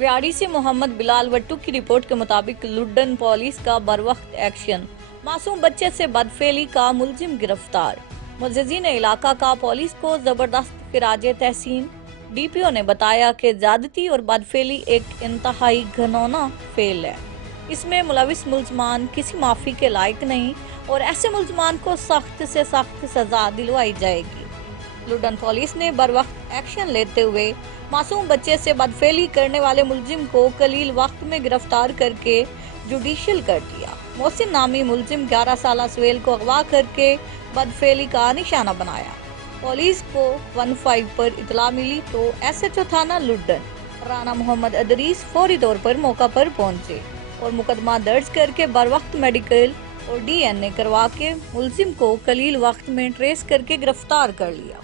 व्याड़ी से मोहम्मद बिलाल वट्टू की रिपोर्ट के मुताबिक लुड्डन पुलिस का बरवक्त एक्शन, मासूम बच्चे से बदफेली का मुलजिम गिरफ्तार। मुअज़्ज़िज़ीन इलाका का पुलिस को जबरदस्त खिराज तहसीन। डीपीओ ने बताया कि ज्यादती और बदफेली एक इंतहाई घिनौना फेल है। इसमें मुलविस मुल्ज़मान किसी माफ़ी के लायक नहीं और ऐसे मुल्ज़मान को सख्त से सख्त सजा दिलवाई जाएगी। लुड्डन पुलिस ने बरवक्त एक्शन लेते हुए मासूम बच्चे से बदफेली करने वाले मुलजिम को कलील वक्त में गिरफ्तार करके जुडिशियल कर दिया। मोहसिन नामी मुलजिम 11 साल सुहेल को अगवा करके बदफेली का निशाना बनाया। पुलिस को 15 पर इतला मिली तो SHO थाना लुड्डन राना मोहम्मद अदरीस फौरी तौर पर मौका पर पहुंचे और मुकदमा दर्ज करके बरवक्त मेडिकल और DNA करवा के मुलजिम को कलील वक्त में ट्रेस करके गिरफ्तार कर लिया।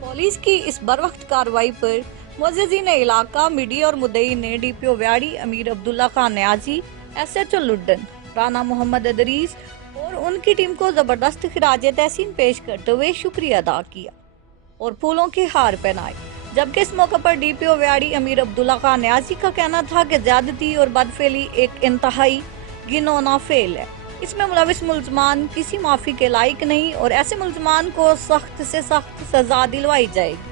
पुलिस की इस बरवक्त कार्रवाई पर मुअज़्ज़िज़ीन इलाका, मीडिया और मुद्दई ने DPO व्याड़ी अमीर अब्दुल्ला खान न्याजी, SHO लुड्डन राना मोहम्मद अदरीस और उनकी टीम को जबरदस्त खिराज तहसीन पेश करते हुए शुक्रिया अदा किया और फूलों के हार पहनाए। जबकि इस मौके पर DPO व्याड़ी अमीर अब्दुल्ला खान न्याजी का कहना था कि ज्यादती और बदफेली एक इंतहाई घिनौना फेल है। इसमें मुलविस मुल्ज़मान किसी माफ़ी के लायक नहीं और ऐसे मुल्ज़मान को सख्त से सख्त सजा दिलवाई जाएगी।